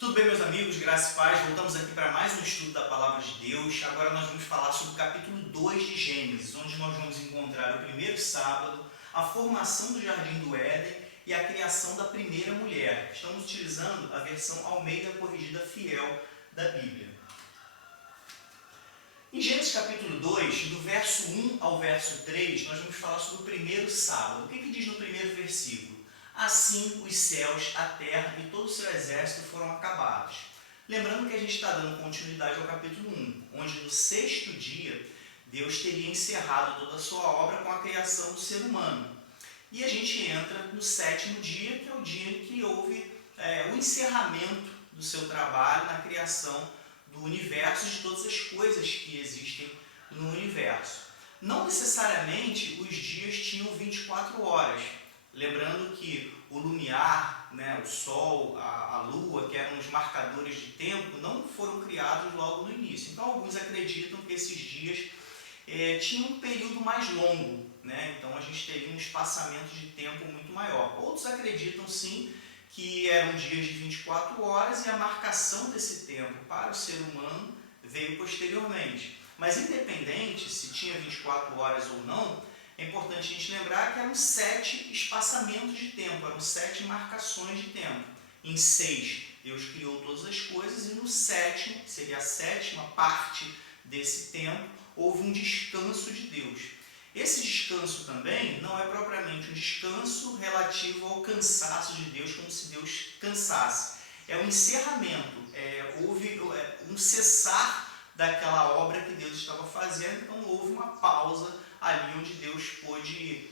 Tudo bem, meus amigos? Graça e paz. Voltamos aqui para mais um estudo da Palavra de Deus. Agora nós vamos falar sobre o capítulo 2 de Gênesis, onde nós vamos encontrar o primeiro sábado, a formação do Jardim do Éden e a criação da primeira mulher. Estamos utilizando a versão Almeida Corrigida Fiel da Bíblia. Em Gênesis capítulo 2, do verso 1 ao verso 3, nós vamos falar sobre o primeiro sábado. O que diz no primeiro versículo? Assim os céus, a terra e todo o seu exército foram acabados. Lembrando que a gente está dando continuidade ao capítulo 1, onde no sexto dia Deus teria encerrado toda a sua obra com a criação do ser humano. E a gente entra no sétimo dia, que é o dia em que houve o encerramento do seu trabalho na criação do universo, de todas as coisas que existem no universo. Não necessariamente os dias tinham 24 horas. Lembrando que o lumiar, o sol, a lua, que eram os marcadores de tempo, não foram criados logo no início. Então, alguns acreditam que esses dias tinham um período mais longo, então a gente teria um espaçamento de tempo muito maior. Outros acreditam, sim, que eram dias de 24 horas e a marcação desse tempo para o ser humano veio posteriormente. Mas, independente se tinha 24 horas ou não, é importante a gente lembrar que eram 7 espaçamentos de tempo, eram 7 marcações de tempo. Em 6, Deus criou todas as coisas e no 7º, que seria a 7ª parte desse tempo, houve um descanso de Deus. Esse descanso também não é propriamente um descanso relativo ao cansaço de Deus, como se Deus cansasse. É um encerramento, houve um cessar daquela obra que Deus estava fazendo, então houve uma pausa ali onde Deus pôde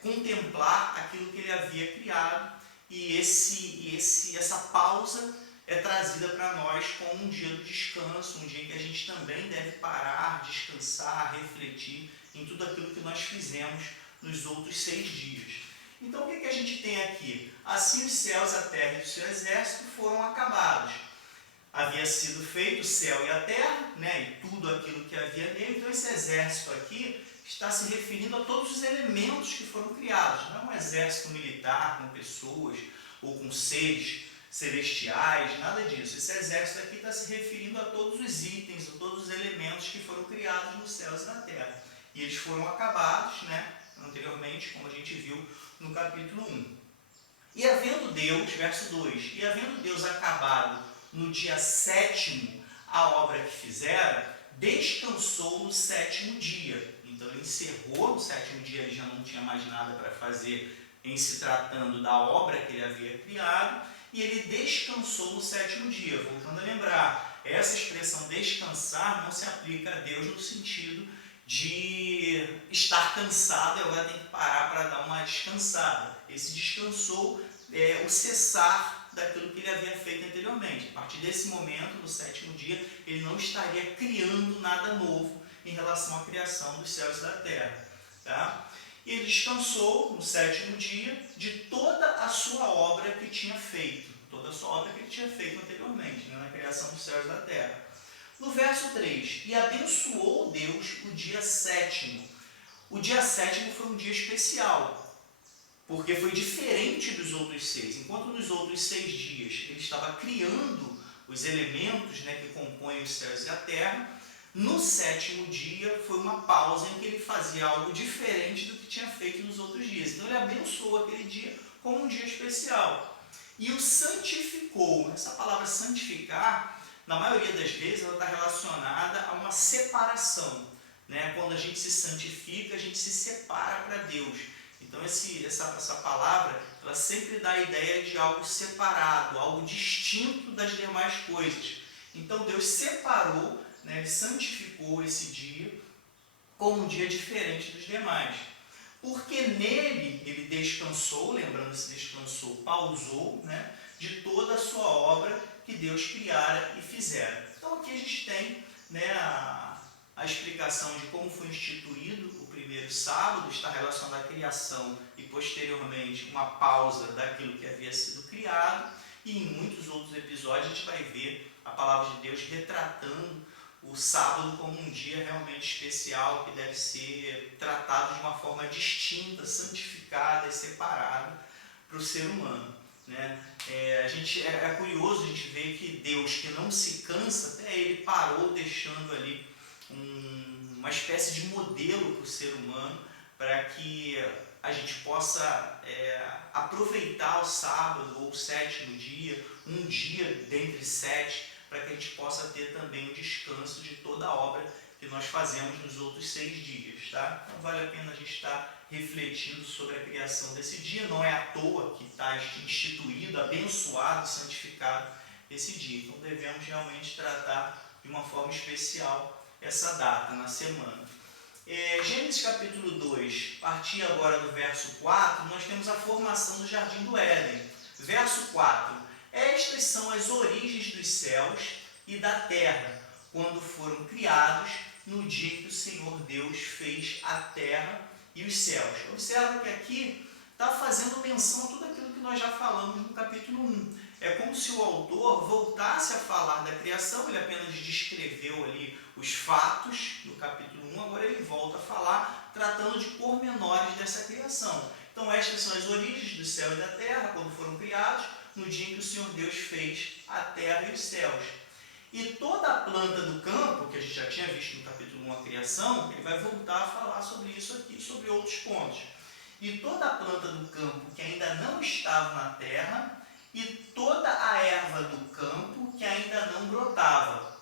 contemplar aquilo que Ele havia criado, e essa pausa é trazida para nós como um dia do descanso, um dia em que a gente também deve parar, descansar, refletir em tudo aquilo que nós fizemos nos outros 6 dias. Então, o que a gente tem aqui? Assim os céus, a terra e o seu exército foram acabados. Havia sido feito o céu e a terra, e tudo aquilo que havia nele. Então, esse exército aqui está se referindo a todos os elementos que foram criados. Não é um exército militar com pessoas ou com seres celestiais, nada disso. Esse exército aqui está se referindo a todos os itens, a todos os elementos que foram criados nos céus e na terra. E eles foram acabados, anteriormente, como a gente viu no capítulo 1. E havendo Deus, verso 2, e havendo Deus acabado no dia 7º a obra que fizera, descansou no 7º dia. Então ele encerrou, no 7º dia ele já não tinha mais nada para fazer em se tratando da obra que ele havia criado, e ele descansou no 7º dia. Voltando a lembrar, essa expressão descansar não se aplica a Deus no sentido de estar cansado e agora tem que parar para dar uma descansada. Esse descansou o cessar daquilo que ele havia feito anteriormente. A partir desse momento, no 7º dia, ele não estaria criando nada novo em relação à criação dos céus e da terra. Tá? E ele descansou no 7º dia de toda a sua obra que tinha feito. Toda a sua obra que ele tinha feito anteriormente, na criação dos céus e da terra. No verso 3, e abençoou Deus o dia 7º. O dia 7º foi um dia especial, porque foi diferente dos outros 6. Enquanto nos outros 6 dias ele estava criando os elementos que compõem os céus e a terra, no 7º dia foi uma pausa em que ele fazia algo diferente do que tinha feito nos outros dias. Então ele abençoou aquele dia como um dia especial. E o santificou. Essa palavra santificar, na maioria das vezes, ela está relacionada a uma separação. Quando a gente se santifica, a gente se separa para Deus. Então essa palavra, ela sempre dá a ideia de algo separado, algo distinto das demais coisas. Então Deus separou, ele santificou esse dia como um dia diferente dos demais. Porque nele ele descansou, lembrando, se descansou, pausou, de toda a sua obra que Deus criara e fizera. Então aqui a gente tem a explicação de como foi instituído o primeiro sábado, está relacionado à criação e posteriormente uma pausa daquilo que havia sido criado, e em muitos outros episódios a gente vai ver a palavra de Deus retratando o sábado como um dia realmente especial, que deve ser tratado de uma forma distinta, santificada e separada para o ser humano. né? É curioso a gente ver que Deus, que não se cansa, até ele parou deixando ali uma espécie de modelo para o ser humano, para que a gente possa aproveitar o sábado ou o sétimo dia, um dia dentre 7, para que a gente possa ter também o descanso de toda a obra que nós fazemos nos outros 6 dias, tá? Então vale a pena a gente estar refletindo sobre a criação desse dia. Não é à toa que está instituído, abençoado, santificado esse dia. Então devemos realmente tratar de uma forma especial essa data na semana. Gênesis capítulo 2, a partir agora do verso 4, nós temos a formação do Jardim do Éden. Verso 4: estas são as origens dos céus e da terra, quando foram criados no dia que o Senhor Deus fez a terra e os céus. Observa que aqui está fazendo menção a tudo aquilo que nós já falamos no capítulo 1. É como se o autor voltasse a falar da criação. Ele apenas descreveu ali os fatos do capítulo 1, agora ele volta a falar, tratando de pormenores dessa criação. Então, estas são as origens do céu e da terra, quando foram criados, no dia em que o Senhor Deus fez a terra e os céus. E toda a planta do campo, que a gente já tinha visto no capítulo 1, a criação, ele vai voltar a falar sobre isso aqui, sobre outros pontos. E toda a planta do campo que ainda não estava na terra, e toda a erva do campo que ainda não brotava.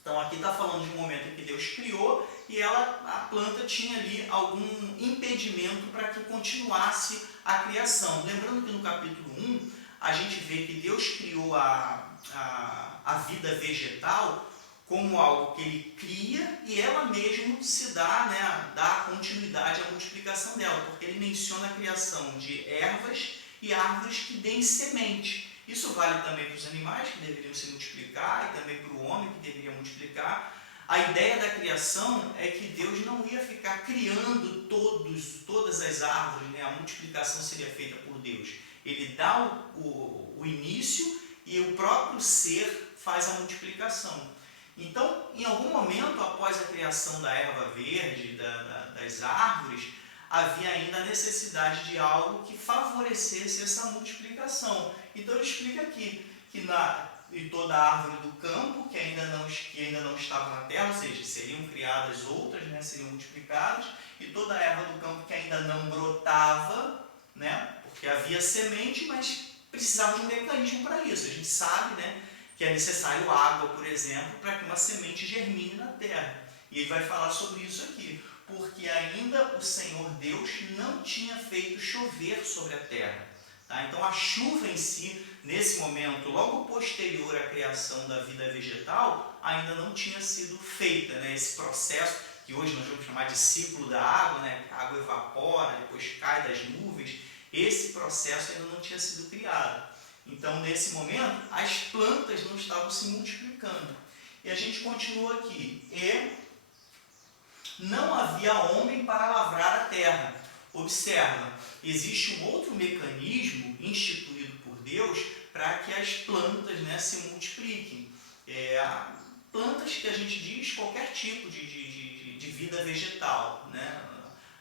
Então aqui está falando de um momento em que Deus criou e a planta tinha ali algum impedimento para que continuasse a criação. Lembrando que no capítulo 1 a gente vê que Deus criou a vida vegetal como algo que ele cria e ela mesmo se dá, né, dá continuidade à multiplicação dela, porque ele menciona a criação de ervas e árvores que deem semente. Isso vale também para os animais que deveriam se multiplicar e também para o homem que deveria multiplicar. A ideia da criação é que Deus não ia ficar criando todas as árvores, né? A multiplicação seria feita por Deus. Ele dá o início e o próprio ser faz a multiplicação. Então, em algum momento após a criação da erva verde, das árvores, havia ainda a necessidade de algo que favorecesse essa multiplicação. Então ele explica aqui que e toda a árvore do campo que ainda não estava na terra, ou seja, seriam criadas outras, né, seriam multiplicadas, e toda a erva do campo que ainda não brotava, né, porque havia semente, mas precisava de um mecanismo para isso. A gente sabe, né, que é necessário água, por exemplo, para que uma semente germine na terra. E ele vai falar sobre isso aqui, porque ainda o Senhor Deus não tinha feito chover sobre a terra. Tá? Então a chuva em si, nesse momento, logo posterior à criação da vida vegetal, ainda não tinha sido feita, né? Esse processo, que hoje nós vamos chamar de ciclo da água, né? A água evapora, depois cai das nuvens, esse processo ainda não tinha sido criado. Então, nesse momento, as plantas não estavam se multiplicando. E a gente continua aqui. E não havia homem para lavrar a terra. Observa, existe um outro mecanismo instituído por Deus para que as plantas, né, se multipliquem. Plantas que a gente diz qualquer tipo de vida vegetal, né?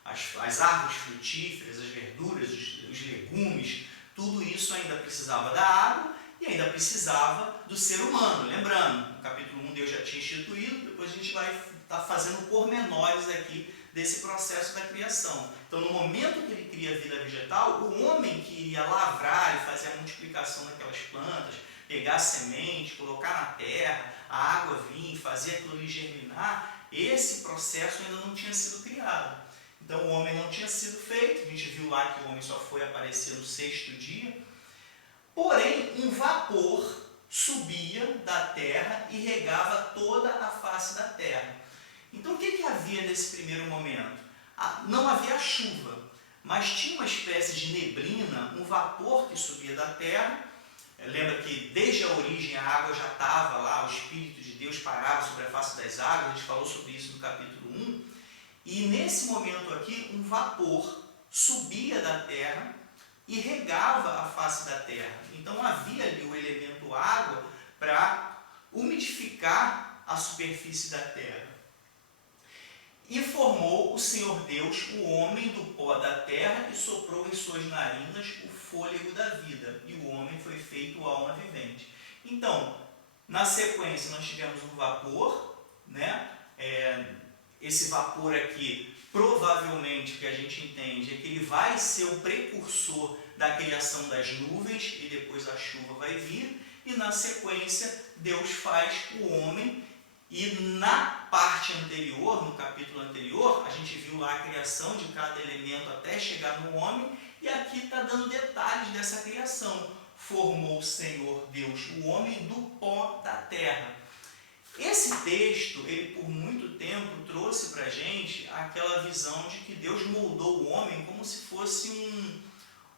As árvores frutíferas, as verduras, os legumes, tudo isso ainda precisava da água e ainda precisava do ser humano. Lembrando, no capítulo 1 Deus já tinha instituído, depois a gente vai estar fazendo pormenores aqui desse processo da criação. Então, no momento que ele cria a vida vegetal, o homem que iria lavrar e fazer a multiplicação daquelas plantas, pegar a semente, colocar na terra, a água vir, fazer aquilo ali germinar, esse processo ainda não tinha sido criado. Então, o homem não tinha sido feito. A gente viu lá que o homem só foi aparecer no 6º dia. Porém, um vapor subia da terra e regava toda a face da terra. Então, o que havia nesse primeiro momento? Não havia chuva, mas tinha uma espécie de neblina, um vapor que subia da terra. Lembra que desde a origem a água já estava lá, o Espírito de Deus parava sobre a face das águas, a gente falou sobre isso no capítulo 1. E nesse momento aqui, um vapor subia da terra e regava a face da terra. Então havia ali o elemento água para umidificar a superfície da terra. E formou o Senhor Deus o homem do pó da terra e soprou em suas narinas o fôlego da vida, e o homem foi feito alma vivente. Então, na sequência, nós tivemos um vapor, né? Esse vapor aqui, provavelmente, o que a gente entende é que ele vai ser o precursor da criação das nuvens, e depois a chuva vai vir, e na sequência, Deus faz o homem. E na parte anterior, no capítulo anterior, a gente viu lá a criação de cada elemento até chegar no homem, e aqui está dando detalhes dessa criação. Formou o Senhor Deus o homem do pó da terra. Esse texto, ele por muito tempo trouxe para a gente aquela visão de que Deus moldou o homem como se fosse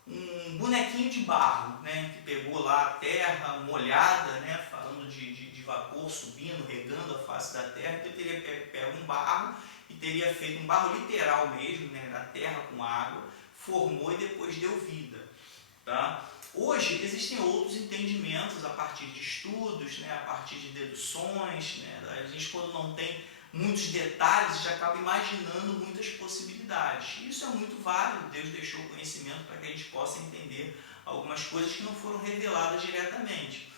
um bonequinho de barro, né, que pegou lá a terra molhada, né, falando de vapor subindo, regando a face da terra, então ele teria pego um barro e teria feito um barro literal mesmo, né, da terra com água, formou e depois deu vida. Tá? Hoje existem outros entendimentos a partir de estudos, né, a partir de deduções, né, a gente quando não tem muitos detalhes já acaba imaginando muitas possibilidades. Isso é muito válido, Deus deixou o conhecimento para que a gente possa entender algumas coisas que não foram reveladas diretamente.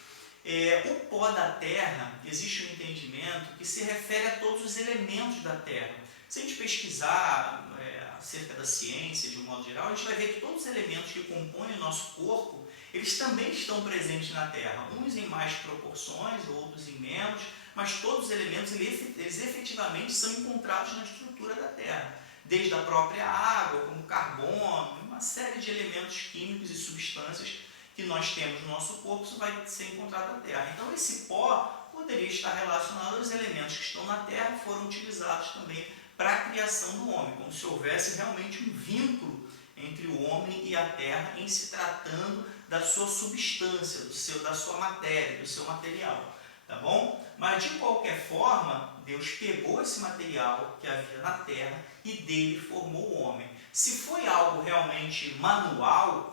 O pó da terra, existe um entendimento que se refere a todos os elementos da terra. Se a gente pesquisar acerca da ciência de um modo geral, a gente vai ver que todos os elementos que compõem o nosso corpo, eles também estão presentes na terra, uns em mais proporções, outros em menos, mas todos os elementos eles efetivamente são encontrados na estrutura da terra, desde a própria água, como carbono, uma série de elementos químicos e substâncias que nós temos no nosso corpo, isso vai ser encontrado na terra. Então esse pó poderia estar relacionado aos elementos que estão na terra e foram utilizados também para a criação do homem, como se houvesse realmente um vínculo entre o homem e a terra em se tratando da sua substância, da sua matéria, do seu material. Tá bom? Mas de qualquer forma, Deus pegou esse material que havia na terra e dele formou o homem. Se foi algo realmente manual,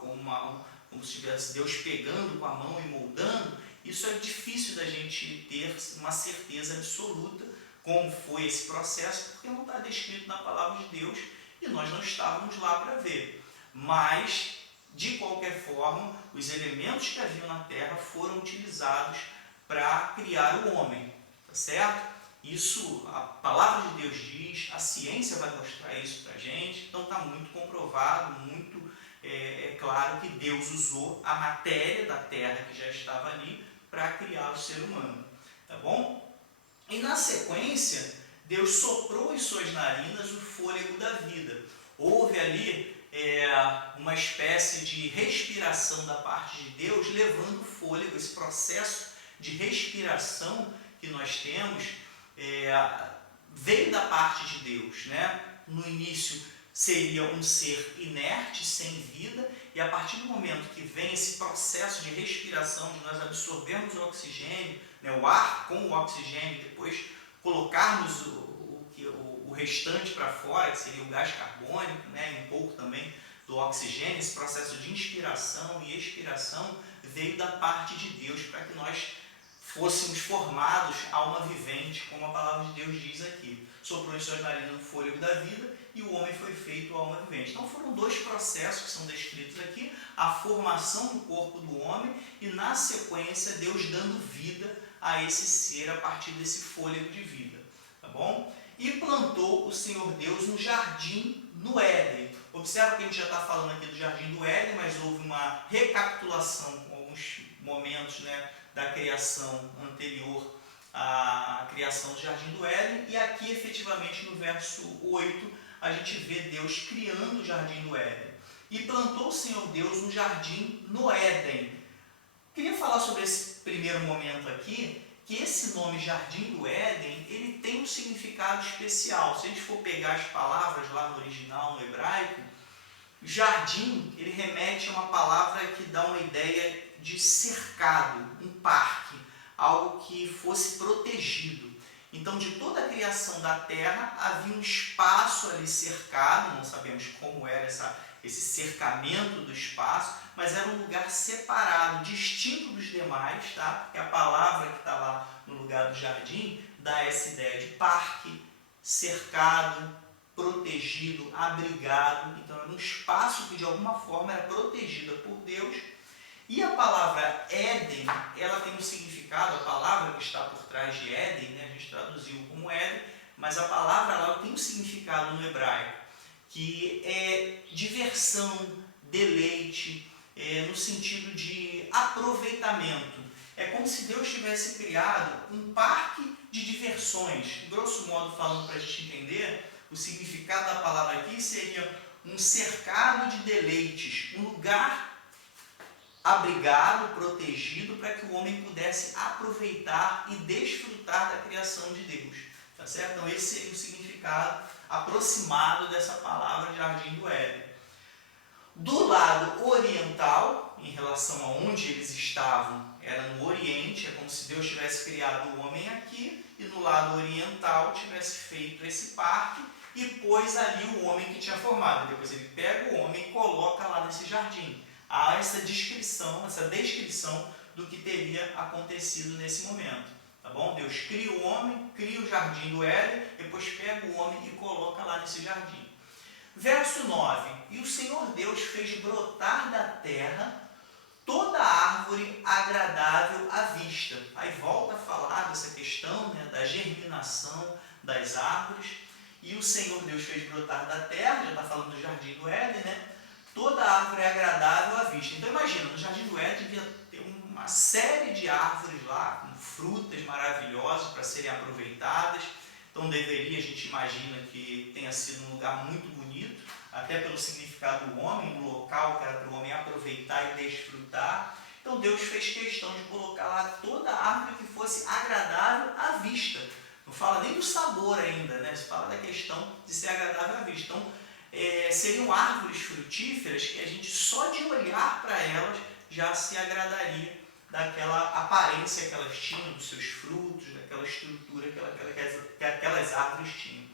como se tivesse Deus pegando com a mão e moldando, isso é difícil da gente ter uma certeza absoluta como foi esse processo, porque não está descrito na palavra de Deus e nós não estávamos lá para ver. Mas, de qualquer forma, os elementos que haviam na terra foram utilizados para criar o homem, tá certo? Isso a palavra de Deus diz, a ciência vai mostrar isso para a gente, então está muito comprovado, muito claro que Deus usou a matéria da terra que já estava ali para criar o ser humano, tá bom? E na sequência, Deus soprou em suas narinas o fôlego da vida. Houve ali uma espécie de respiração da parte de Deus, levando o fôlego, esse processo de respiração que nós temos, veio da parte de Deus, né? No início seria um ser inerte, sem vida, e a partir do momento que vem esse processo de respiração, de nós absorvermos o oxigênio, né, o ar com o oxigênio, depois colocarmos o restante para fora, que seria o gás carbônico, né, e um pouco também do oxigênio, esse processo de inspiração e expiração veio da parte de Deus para que nós fôssemos formados alma vivente, como a palavra de Deus diz aqui. Soprou em suas narinas o fôlego da vida e o homem foi feito alma vivente. Então foram dois processos que são descritos aqui, a formação do corpo do homem e na sequência Deus dando vida a esse ser a partir desse fôlego de vida, tá bom? E plantou o Senhor Deus no jardim no Éden. Observa que a gente já está falando aqui do jardim do Éden, mas houve uma recapitulação com alguns momentos, né, da criação anterior à criação do jardim do Éden, e aqui efetivamente no verso 8 a gente vê Deus criando o jardim do Éden. E plantou o Senhor Deus um jardim no Éden. Queria falar sobre esse primeiro momento aqui, que esse nome Jardim do Éden, ele tem um significado especial. Se a gente for pegar as palavras lá no original, no hebraico, jardim, ele remete a uma palavra que dá uma ideia de cercado, um parque, algo que fosse protegido. Então, de toda a criação da terra, havia um espaço ali cercado, não sabemos como era esse cercamento do espaço, mas era um lugar separado, distinto dos demais, tá? Porque a palavra que está lá no lugar do jardim dá essa ideia de parque, cercado, protegido, abrigado. Então era um espaço que de alguma forma era protegida por Deus. E a palavra Éden, ela tem um significado, a palavra que está por trás de Éden, né, a gente traduziu como Éden, mas a palavra ela tem um significado no hebraico, que é diversão, deleite, no sentido de aproveitamento. É como se Deus tivesse criado um parque de diversões. Grosso modo falando, para a gente entender, o significado da palavra aqui seria um cercado de deleites, um lugar abrigado, protegido, para que o homem pudesse aproveitar e desfrutar da criação de Deus. Tá certo? Então esse seria o significado aproximado dessa palavra Jardim do Éden. Do lado oriental, em relação a onde eles estavam, era no Oriente, é como se Deus tivesse criado o homem aqui, e no lado oriental tivesse feito esse parque, e pôs ali o homem que tinha formado. Depois ele pega o homem e coloca lá nesse jardim. Há essa descrição do que teria acontecido nesse momento. Tá bom? Deus cria o homem, cria o jardim do Éden, depois pega o homem e coloca lá nesse jardim. Verso 9. E o Senhor Deus fez brotar da terra toda árvore agradável à vista. Aí volta a falar dessa questão, né, da germinação das árvores. E o Senhor Deus fez brotar da terra, já está falando do jardim do Éden, né? Toda árvore é agradável à vista. Então imagina, no jardim do Éden devia ter uma série de árvores lá, com frutas maravilhosas para serem aproveitadas. Então deveria, a gente imagina que tenha sido um lugar muito bonito, até pelo significado do homem, um local que era para o homem aproveitar e desfrutar. Então Deus fez questão de colocar lá toda árvore que fosse agradável à vista. Não fala nem do sabor ainda, né? Se fala da questão de ser agradável à vista. Então, seriam árvores frutíferas que a gente só de olhar para elas já se agradaria daquela aparência que elas tinham, dos seus frutos, daquela estrutura que aquelas árvores tinham.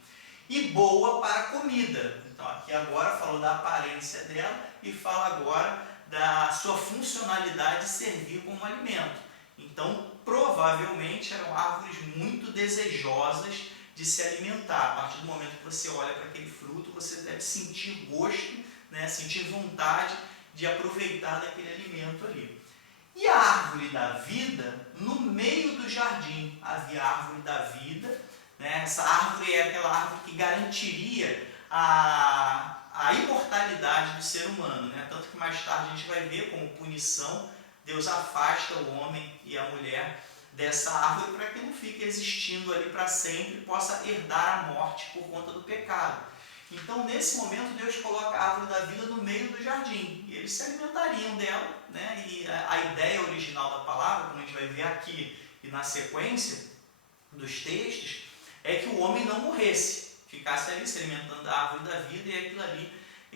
E boa para a comida. Então aqui agora falou da aparência dela e fala agora da sua funcionalidade de servir como alimento. Então provavelmente eram árvores muito desejosas de se alimentar. A partir do momento que você olha para aquele fruto, você deve sentir gosto, né? Sentir vontade de aproveitar daquele alimento ali. E a árvore da vida, no meio do jardim, havia a árvore da vida, né? Essa árvore é aquela árvore que garantiria a imortalidade do ser humano, né? Tanto que mais tarde a gente vai ver como punição, Deus afasta o homem e a mulher dessa árvore para que não fique existindo ali para sempre e possa herdar a morte por conta do pecado. Então, nesse momento, Deus coloca a árvore da vida no meio do jardim. E eles se alimentariam dela, né? E a ideia original da palavra, como a gente vai ver aqui e na sequência dos textos, é que o homem não morresse, ficasse ali se alimentando da árvore da vida e aquilo ali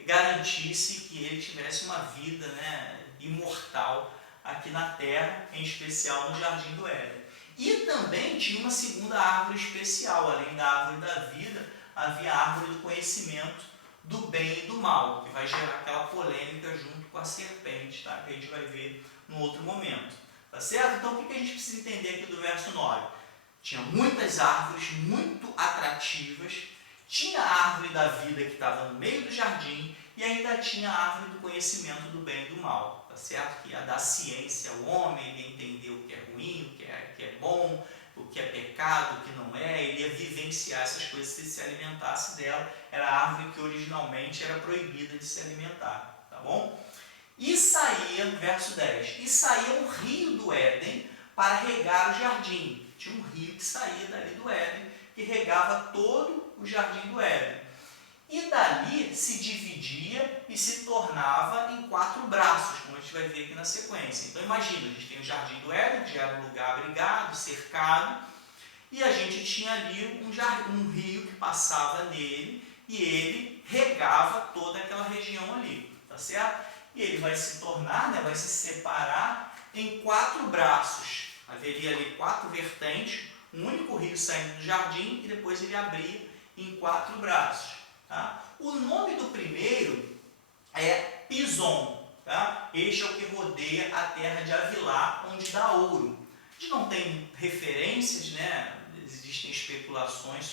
garantisse que ele tivesse uma vida, né, imortal aqui na terra, em especial no jardim do Éden. E também tinha uma segunda árvore especial, além da árvore da vida, havia a árvore do conhecimento do bem e do mal, que vai gerar aquela polêmica junto com a serpente, tá? Que a gente vai ver no outro momento. Tá certo? Então o que a gente precisa entender aqui do verso 9? Tinha muitas árvores muito atrativas, tinha a árvore da vida que estava no meio do jardim e ainda tinha a árvore do conhecimento do bem e do mal. Tá certo? Que ia dar ciência ao homem, ele ia entender o que é ruim, o que é bom, o que é pecado, o que não é, ele ia vivenciar essas coisas se se alimentasse dela. Era a árvore que originalmente era proibida de se alimentar, tá bom? E saía, verso 10, e saía um rio do Éden para regar o jardim. Tinha um rio que saía dali do Éden, que regava todo o jardim do Éden. E dali se dividia e se tornava em 4 braços, como a gente vai ver aqui na sequência. Então imagina, a gente tem o jardim do Éden, que já era um lugar abrigado, cercado, e a gente tinha ali um rio que passava nele e ele regava toda aquela região ali, tá certo? E ele vai se tornar, né, vai se separar em 4 braços. Haveria ali 4 vertentes, um único rio saindo do jardim e depois ele abria em 4 braços. Tá? O nome do primeiro é Pison. Tá? Este é o que rodeia a terra de Avilá, onde dá ouro. A gente não tem referências, né? Existem especulações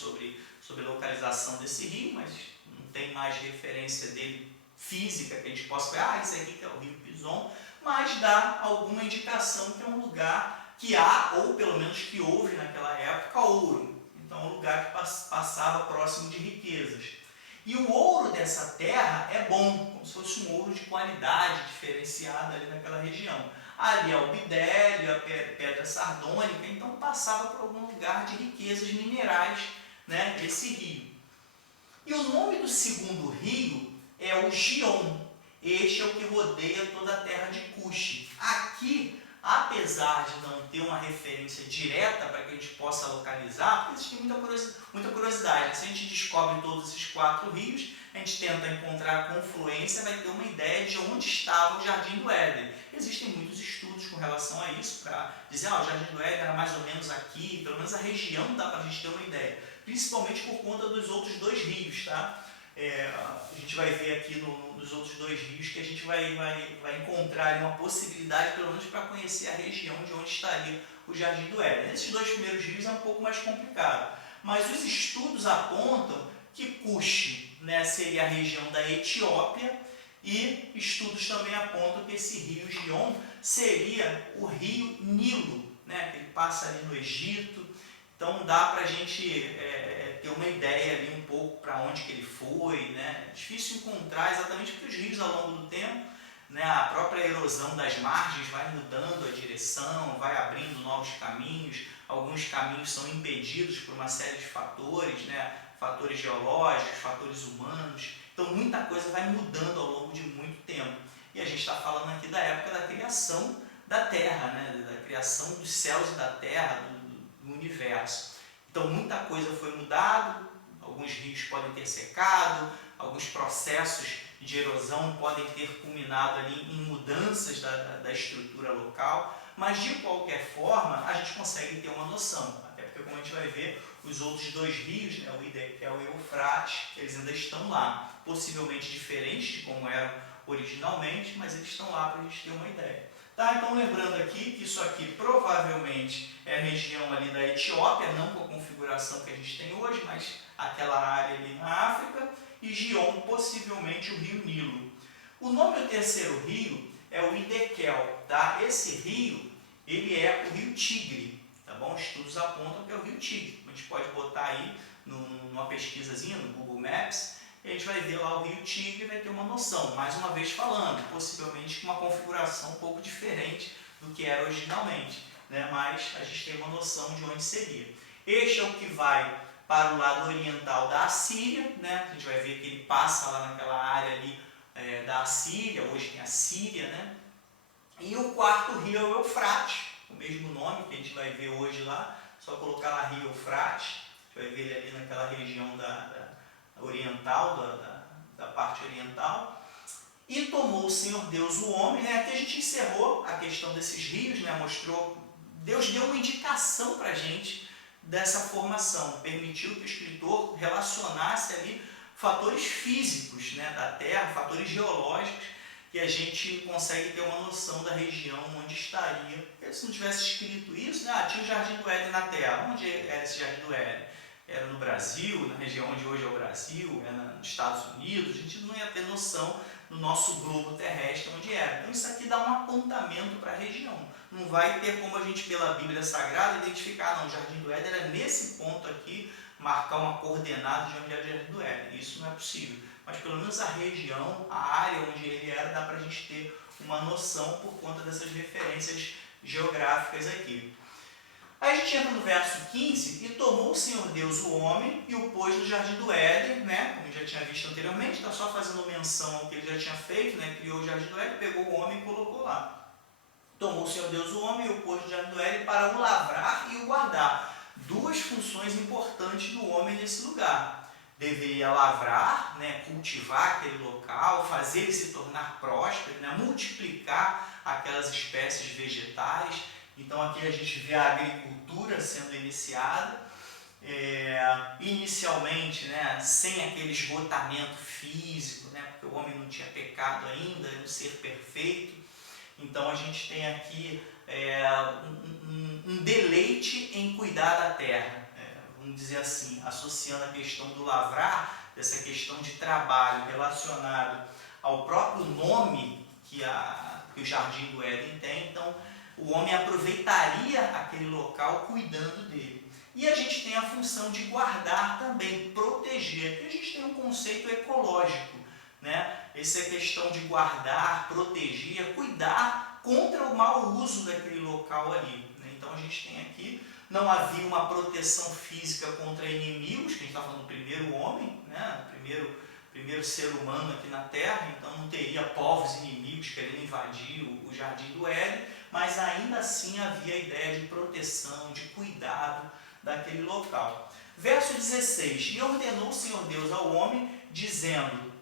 sobre a localização desse rio, mas não tem mais referência dele física que a gente possa ver, esse aqui que é o rio Pison, mas dá alguma indicação que é um lugar que há, ou pelo menos que houve naquela época, ouro. Então é um lugar que passava próximo de riquezas. E o ouro dessa terra é bom, como se fosse um ouro de qualidade diferenciada ali naquela região. Ali é o bidélio, a pedra sardônica, então passava por algum lugar de riquezas minerais, né, esse rio. E o nome do segundo rio é o Gion. Este é o que rodeia toda a terra de Cuxi. Aqui, apesar de não ter uma referência direta para que a gente possa localizar, porque existe muita curiosidade. Se a gente descobre todos esses 4 rios, a gente tenta encontrar a confluência, vai ter uma ideia de onde estava o Jardim do Éden. Existem muitos estudos com relação a isso, para dizer, o Jardim do Éden era mais ou menos aqui, pelo menos a região dá para a gente ter uma ideia. Principalmente por conta dos outros 2 rios, tá? A gente vai ver aqui nos outros 2 rios que a gente vai encontrar uma possibilidade, pelo menos para conhecer a região de onde estaria o Jardim do Éden. Nesses 2 primeiros rios é um pouco mais complicado, mas os estudos apontam que Cuxi, né, seria a região da Etiópia, e estudos também apontam que esse rio Gion seria o rio Nilo, né, que ele passa ali no Egito. Então dá para a gente ter uma ideia ali um pouco para onde que ele foi, né? É difícil encontrar exatamente porque os rios ao longo do tempo, né, a própria erosão das margens vai mudando a direção, vai abrindo novos caminhos, alguns caminhos são impedidos por uma série de fatores, né, fatores geológicos, fatores humanos, então muita coisa vai mudando ao longo de muito tempo. E a gente está falando aqui da época da criação da Terra, né, da criação dos céus e da Terra, do universo. Então muita coisa foi mudada, alguns rios podem ter secado, alguns processos de erosão podem ter culminado ali em mudanças da estrutura local, mas de qualquer forma a gente consegue ter uma noção, até porque como a gente vai ver, os outros 2 rios, né, o Hiddekel e o Eufrates, eles ainda estão lá, possivelmente diferentes de como eram originalmente, mas eles estão lá para a gente ter uma ideia. Tá, então lembrando aqui que isso aqui provavelmente é a região ali da Etiópia, não com a configuração que a gente tem hoje, mas aquela área ali na África, e Gion possivelmente o rio Nilo. O nome do terceiro rio é o Hiddekel, tá? Esse rio, ele é o rio Tigre, tá bom? Estudos apontam que é o rio Tigre. A gente pode botar aí numa pesquisazinha no Google Maps, e a gente vai ver lá o rio Tigre e vai ter uma noção, mais uma vez falando, possivelmente com uma configuração um pouco diferente do que era originalmente, né? Mas a gente tem uma noção de onde seria. Este é o que vai para o lado oriental da Assíria, né? A gente vai ver que ele passa lá naquela área ali da Assíria, hoje tem a Síria, né? E o quarto rio é o Eufrates, o mesmo nome que a gente vai ver hoje lá, só colocar lá rio Eufrates, a gente vai ver ele ali naquela região oriental, da parte oriental. E tomou o Senhor Deus o homem, né? Aqui a gente encerrou a questão desses rios, né? Mostrou, Deus deu uma indicação para a gente dessa formação, permitiu que o escritor relacionasse ali fatores físicos, né, da Terra, fatores geológicos, que a gente consegue ter uma noção da região onde estaria. Porque se não tivesse escrito isso, né, tinha o Jardim do Éden na Terra. Onde era esse Jardim do Éden? Era no Brasil, na região onde hoje é o Brasil, era nos Estados Unidos, a gente não ia ter noção no nosso globo terrestre onde era. Então isso aqui dá um apontamento para a região. Não vai ter como a gente, pela Bíblia Sagrada, identificar, não, o Jardim do Éden era nesse ponto aqui, marcar uma coordenada de onde era o Jardim do Éden. Isso não é possível. Mas pelo menos a região, a área onde ele era, dá para a gente ter uma noção por conta dessas referências geográficas aqui. Aí a gente entra no verso 15, e tomou o Senhor Deus o homem e o pôs no Jardim do Éden, né? Como já tinha visto anteriormente, está só fazendo menção ao que ele já tinha feito, né? Criou o Jardim do Éden, pegou o homem e colocou lá. Tomou o Senhor Deus o homem e o pôs no Jardim do Éden para o lavrar e o guardar. 2 funções importantes do homem nesse lugar. Deveria lavrar, né? Cultivar aquele local, fazer ele se tornar próspero, né? Multiplicar aquelas espécies vegetais. Então aqui a gente vê a agricultura sendo iniciada, inicialmente, né, sem aquele esgotamento físico, né, porque o homem não tinha pecado ainda, é um ser perfeito. Então a gente tem aqui um deleite em cuidar da terra. vamos dizer assim, associando a questão do lavrar, dessa questão de trabalho relacionado ao próprio nome que o Jardim do Éden tem, então o homem aproveitaria aquele local cuidando dele. E a gente tem a função de guardar também, proteger, porque a gente tem um conceito ecológico, né? Essa é a questão de guardar, proteger, cuidar contra o mau uso daquele local ali, né? Então a gente tem aqui, não havia uma proteção física contra inimigos, que a gente está falando do primeiro homem, né? Primeiro ser humano aqui na Terra, então não teria povos inimigos querendo invadir o Jardim do Éden, mas ainda assim havia a ideia de proteção, de cuidado daquele local. Verso 16, e ordenou o Senhor Deus ao homem, dizendo,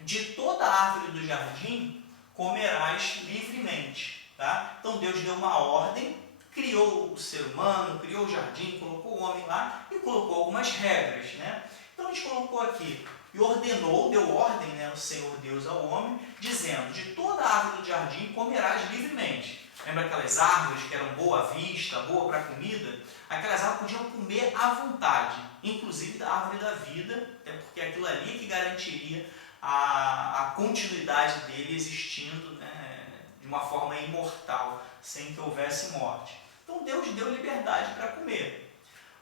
de toda árvore do jardim comerás livremente. Tá? Então Deus deu uma ordem, criou o ser humano, criou o jardim, colocou o homem lá e colocou algumas regras. Né? Então a gente colocou aqui, e ordenou, deu ordem, né, o Senhor Deus ao homem, dizendo, de toda árvore do jardim comerás livremente. Lembra aquelas árvores que eram boa vista, boa para comida? Aquelas árvores podiam comer à vontade, inclusive da árvore da vida, porque aquilo ali é que garantiria a continuidade dele existindo, né, de uma forma imortal, sem que houvesse morte. Então Deus deu liberdade para comer.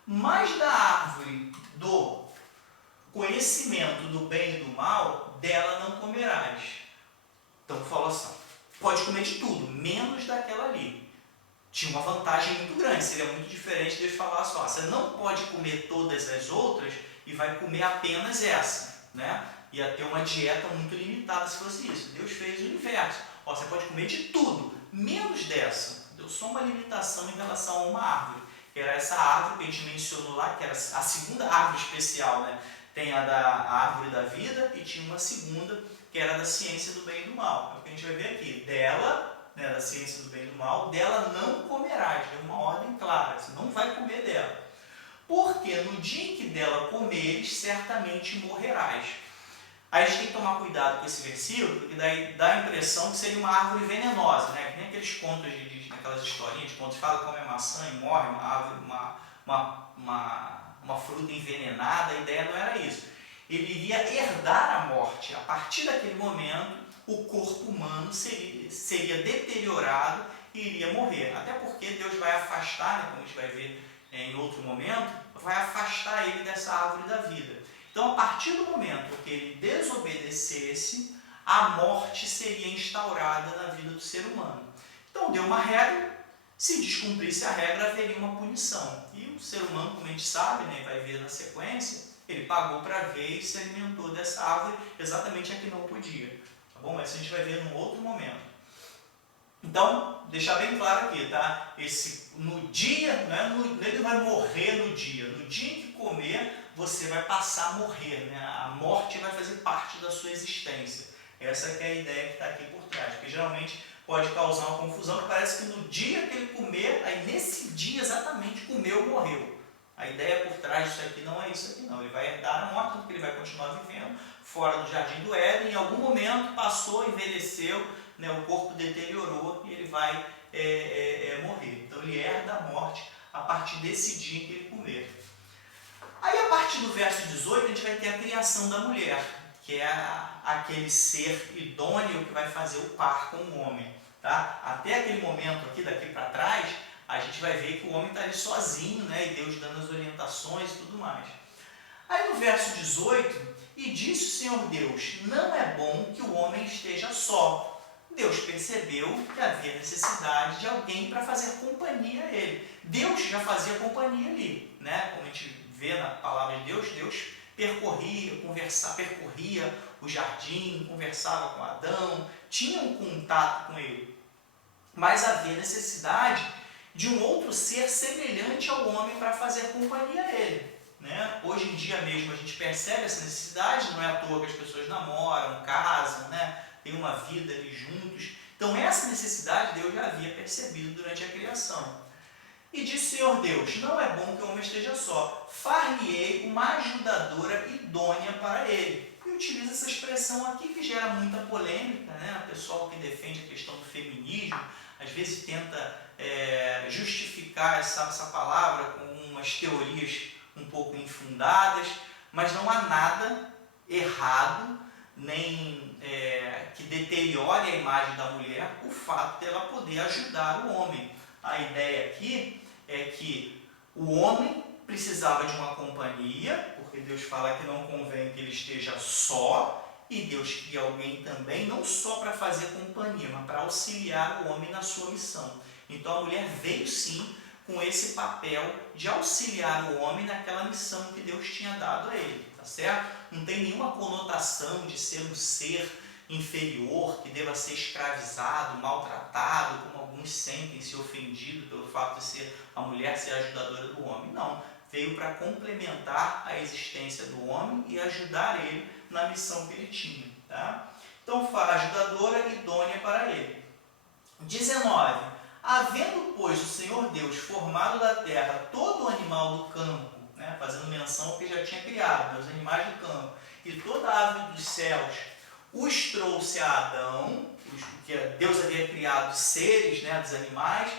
Mas da árvore do conhecimento do bem e do mal, dela não comerás. Então falou assim, pode comer de tudo, menos daquela ali. Tinha uma vantagem muito grande, seria muito diferente de Deus falar só, você não pode comer todas as outras e vai comer apenas essa, né? Ia ter uma dieta muito limitada se fosse isso. Deus fez o inverso. Ó, você pode comer de tudo, menos dessa. Deu só uma limitação em relação a uma árvore. Que era essa árvore que a gente mencionou lá, que era a segunda árvore especial, né? Tem a da árvore da vida e tinha uma segunda que era da ciência do bem e do mal. É o que a gente vai ver aqui. Dela, né, da ciência do bem e do mal, dela não comerás. Deu uma ordem clara, você não vai comer dela. Porque no dia em que dela comeres, certamente morrerás. Aí a gente tem que tomar cuidado com esse versículo, porque daí dá a impressão que seria uma árvore venenosa, né? Que nem aqueles contos, aquelas historinhas de contos, fala que come maçã e morre, uma árvore, uma fruta envenenada. A ideia não era isso. Ele iria herdar a morte. A partir daquele momento, o corpo humano seria deteriorado e iria morrer. Até porque Deus vai afastar, né, como a gente vai ver em outro momento, vai afastar ele dessa árvore da vida. Então, a partir do momento que ele desobedecesse, a morte seria instaurada na vida do ser humano. Então, deu uma regra, se descumprisse a regra, haveria uma punição. E o ser humano, como a gente sabe, né, vai ver na sequência, ele pagou para ver e se alimentou dessa árvore exatamente a que não podia. Tá bom? Mas isso a gente vai ver num outro momento. Então, deixar bem claro aqui, tá? No dia, né, ele vai morrer no dia. No dia em que comer, você vai passar a morrer, né? A morte vai fazer parte da sua existência. Essa que é a ideia que está aqui por trás, porque geralmente pode causar uma confusão, que parece que no dia que ele comer, aí nesse dia exatamente comeu, morreu. A ideia por trás disso aqui não é isso aqui não, ele vai herdar a morte, porque ele vai continuar vivendo fora do Jardim do Éden, em algum momento passou, envelheceu, né? O corpo deteriorou e ele vai morrer. Então ele herda a morte a partir desse dia em que ele comer. Aí, a partir do verso 18, a gente vai ter a criação da mulher, que é aquele ser idôneo que vai fazer o par com o homem. Tá? Até aquele momento aqui, daqui para trás, a gente vai ver que o homem está ali sozinho, né? E Deus dando as orientações e tudo mais. Aí no verso 18, e disse o Senhor Deus, não é bom que o homem esteja só. Deus percebeu que havia necessidade de alguém para fazer companhia a ele. Deus já fazia companhia ali, né? Como a gente vê na palavra de Deus, Deus percorria o jardim, conversava com Adão, tinha um contato com ele. Mas havia necessidade de um outro ser semelhante ao homem para fazer companhia a ele. Né? Hoje em dia mesmo a gente percebe essa necessidade, não é à toa que as pessoas namoram, casam, né? Têm uma vida ali juntos. Então essa necessidade Deus já havia percebido durante a criação. E disse o Senhor Deus, não é bom que o homem esteja só, far-lhe-ei uma ajudadora idônea para ele. E utiliza essa expressão aqui que gera muita polêmica, né? O pessoal que defende a questão do feminismo, às vezes tenta justificar essa palavra com umas teorias um pouco infundadas, mas não há nada errado, nem que deteriore a imagem da mulher o fato dela poder ajudar o homem. A ideia aqui é que o homem precisava de uma companhia, porque Deus fala que não convém que ele esteja só, e Deus cria alguém também, não só para fazer companhia, mas para auxiliar o homem na sua missão. Então a mulher veio sim com esse papel de auxiliar o homem naquela missão que Deus tinha dado a ele, tá certo? Não tem nenhuma conotação de ser um ser inferior, que deva ser escravizado, maltratado, como alguns sentem-se ofendidos pelo fato de ser a mulher ser a ajudadora do homem. Não, veio para complementar a existência do homem e ajudar ele na missão que ele tinha. Tá? Então fala ajudadora idônea para ele. 19. Havendo, pois, o Senhor Deus formado da terra todo o animal do campo, né, fazendo menção ao que já tinha criado, né, os animais do campo, e toda a ave dos céus, os trouxe a Adão, que Deus havia criado seres, né, dos animais,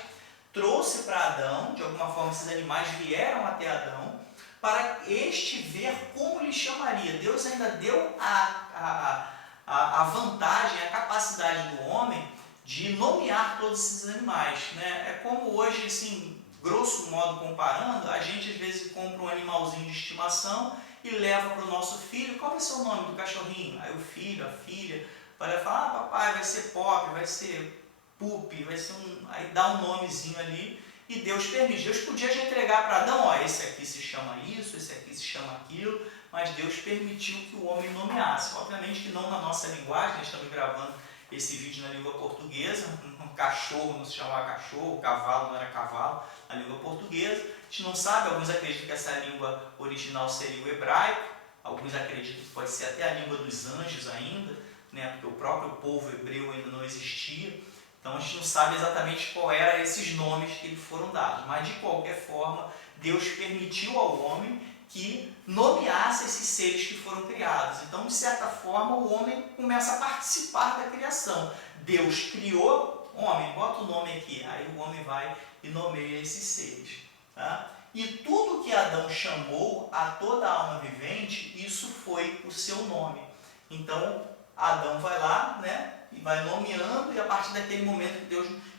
trouxe para Adão, de alguma forma esses animais vieram até Adão, para este ver como lhe chamaria. Deus ainda deu a vantagem, a capacidade do homem de nomear todos esses animais. Né? É como hoje, assim, grosso modo comparando, a gente às vezes compra um animalzinho de estimação e leva para o nosso filho. Qual vai ser o nome do cachorrinho? Aí o filho, a filha, vai falar, papai, vai ser Pop, vai ser Pupi, vai ser aí dá um nomezinho ali, e Deus permite. Deus podia já entregar para Adão, ó, esse aqui se chama isso, esse aqui se chama aquilo, mas Deus permitiu que o homem nomeasse. Obviamente que não na nossa linguagem, nós estamos gravando esse vídeo na língua portuguesa, um cachorro não se chamava cachorro, cavalo não era cavalo, na língua portuguesa. A gente não sabe, alguns acreditam que essa língua original seria o hebraico, alguns acreditam que pode ser até a língua dos anjos ainda, né, porque o próprio povo hebreu ainda não existia. Então a gente não sabe exatamente qual eram esses nomes que lhe foram dados, mas de qualquer forma Deus permitiu ao homem que nomeasse esses seres que foram criados. Então, de certa forma, o homem começa a participar da criação. Deus criou, homem, bota o nome aqui, aí o homem vai e nomeia esses seres. Tá? E tudo que Adão chamou a toda alma vivente, isso foi o seu nome. Então, Adão vai lá, né, e vai nomeando, e a partir daquele momento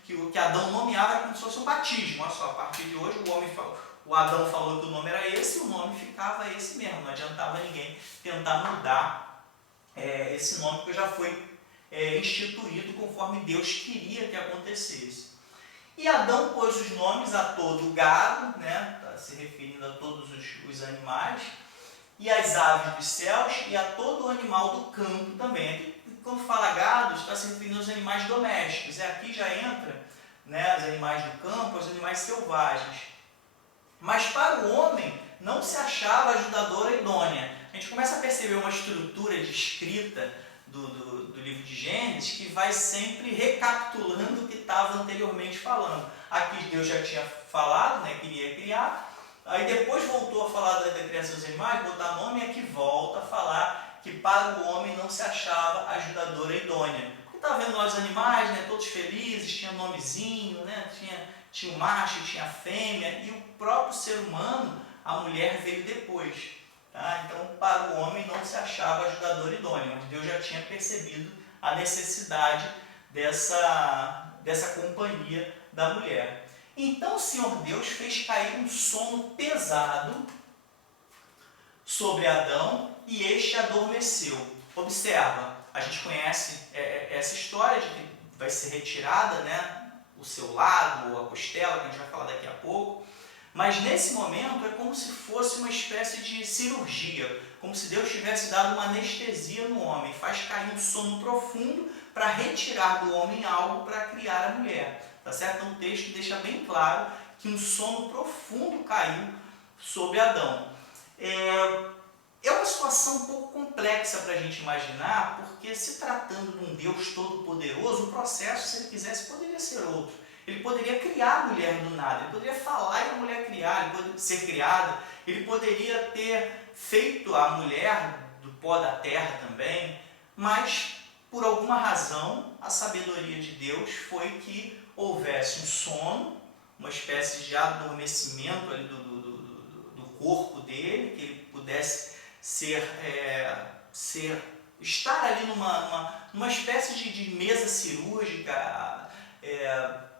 que Adão nomeava era como se fosse um batismo. Olha só, a partir de hoje o Adão falou que o nome era esse, e o nome ficava esse mesmo. Não adiantava ninguém tentar mudar esse nome, porque já foi instituído conforme Deus queria que acontecesse. E Adão pôs os nomes a todo o gado, né, tá se referindo a todos os animais, e às aves dos céus, e a todo o animal do campo também. Aqui, quando fala gado, está se referindo aos animais domésticos. Aqui já entra, né, os animais do campo, os animais selvagens. Mas para o homem não se achava ajudadora idônea. A gente começa a perceber uma estrutura de escrita do livro de Gênesis que vai sempre recapitulando o que estava anteriormente falando. Aqui Deus já tinha falado, né, que iria criar, aí depois voltou a falar da criação dos animais, botar nome, e aqui volta a falar que para o homem não se achava ajudadora idônea. Porque estava vendo lá os animais, né, todos felizes, tinha nomezinho, né, tinha o macho, tinha a fêmea, e o próprio ser humano, a mulher veio depois. Tá? Então, para o homem não se achava ajudador idôneo, mas Deus já tinha percebido a necessidade dessa companhia da mulher. Então o Senhor Deus fez cair um sono pesado sobre Adão e este adormeceu. Observa, a gente conhece essa história de que vai ser retirada, né, o seu lado ou a costela, que a gente vai falar daqui a pouco. Mas nesse momento é como se fosse uma espécie de cirurgia, como se Deus tivesse dado uma anestesia no homem, faz cair um sono profundo para retirar do homem algo para criar a mulher. Tá certo? Então o texto deixa bem claro que um sono profundo caiu sobre Adão. É uma situação um pouco complexa para a gente imaginar, porque se tratando de um Deus todo-poderoso, o processo, se ele quisesse, poderia ser outro. Ele poderia criar a mulher do nada, ele poderia falar e a mulher ser criada, ele poderia ter feito a mulher do pó da terra também, mas por alguma razão a sabedoria de Deus foi que houvesse um sono, uma espécie de adormecimento ali do corpo dele, que ele pudesse estar ali numa espécie de mesa cirúrgica,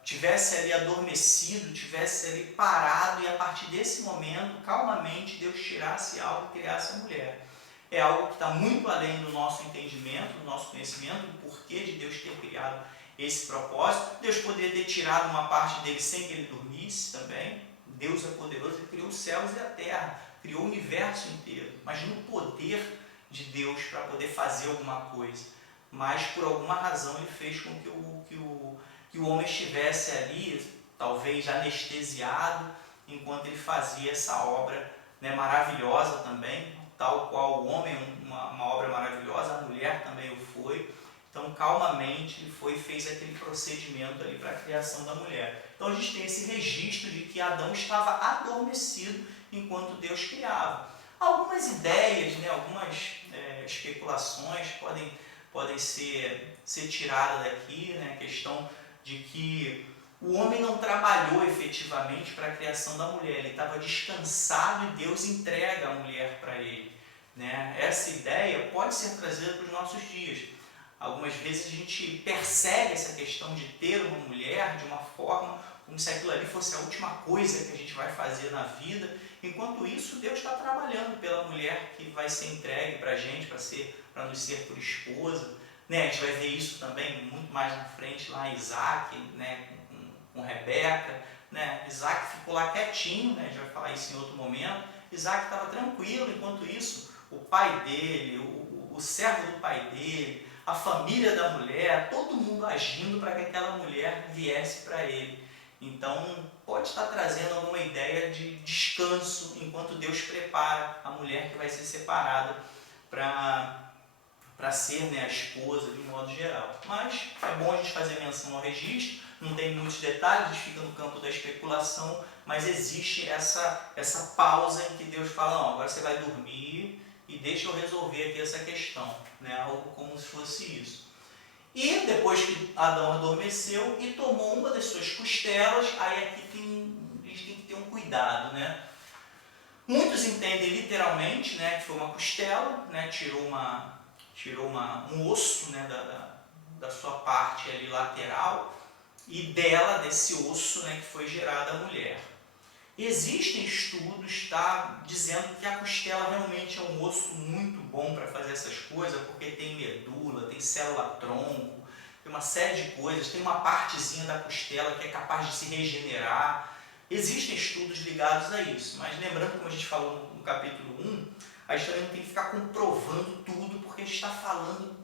tivesse ali adormecido, tivesse ali parado, e a partir desse momento, calmamente, Deus tirasse algo e criasse a mulher. É algo que está muito além do nosso entendimento, do nosso conhecimento, o porquê de Deus ter criado esse propósito. Deus poderia ter tirado uma parte dele sem que ele dormisse também. Deus é poderoso, ele criou os céus e a terra, criou o universo inteiro. Imagina o poder de Deus para poder fazer alguma coisa. Mas por alguma razão ele fez com que o homem estivesse ali, talvez anestesiado, enquanto ele fazia essa obra, né, maravilhosa também, tal qual o homem é uma obra maravilhosa, a mulher também o foi. Então, calmamente, ele foi e fez aquele procedimento ali para a criação da mulher. Então, a gente tem esse registro de que Adão estava adormecido enquanto Deus criava. Algumas ideias, né, algumas especulações podem ser tiradas daqui, né, a questão de que o homem não trabalhou efetivamente para a criação da mulher, ele estava descansado e Deus entrega a mulher para ele, né? Essa ideia pode ser trazida para os nossos dias. Algumas vezes a gente persegue essa questão de ter uma mulher de uma forma como se aquilo ali fosse a última coisa que a gente vai fazer na vida. Enquanto isso, Deus está trabalhando pela mulher que vai ser entregue para a gente, para nos ser por esposa. Né? A gente vai ver isso também muito mais na frente, lá em Isaac, né? com Rebeca. Né? Isaac ficou lá quietinho, né? A gente vai falar isso em outro momento. Isaac estava tranquilo, enquanto isso, o pai dele, o servo do pai dele, a família da mulher, todo mundo agindo para que aquela mulher viesse para ele. Então, pode estar trazendo alguma ideia de descanso enquanto Deus prepara a mulher que vai ser separada para ser, né, a esposa de um modo geral. Mas é bom a gente fazer menção ao registro, não tem muitos detalhes, a gente fica no campo da especulação, mas existe essa pausa em que Deus fala, não, agora você vai dormir e deixa eu resolver aqui essa questão, né? Algo como se fosse isso. E depois que Adão adormeceu e tomou uma das suas costelas, aí aqui a gente tem que ter um cuidado, né? Muitos entendem literalmente, né, que foi uma costela, né, tirou um osso, né, da sua parte ali lateral, e desse osso, né, que foi gerada a mulher. Existem estudos, tá, dizendo que a costela realmente é um osso muito bom para fazer essas coisas, porque tem medula, tem célula-tronco, tem uma série de coisas, tem uma partezinha da costela que é capaz de se regenerar. Existem estudos ligados a isso, mas lembrando, como a gente falou no capítulo 1, a gente também não tem que ficar comprovando tudo, porque a gente está falando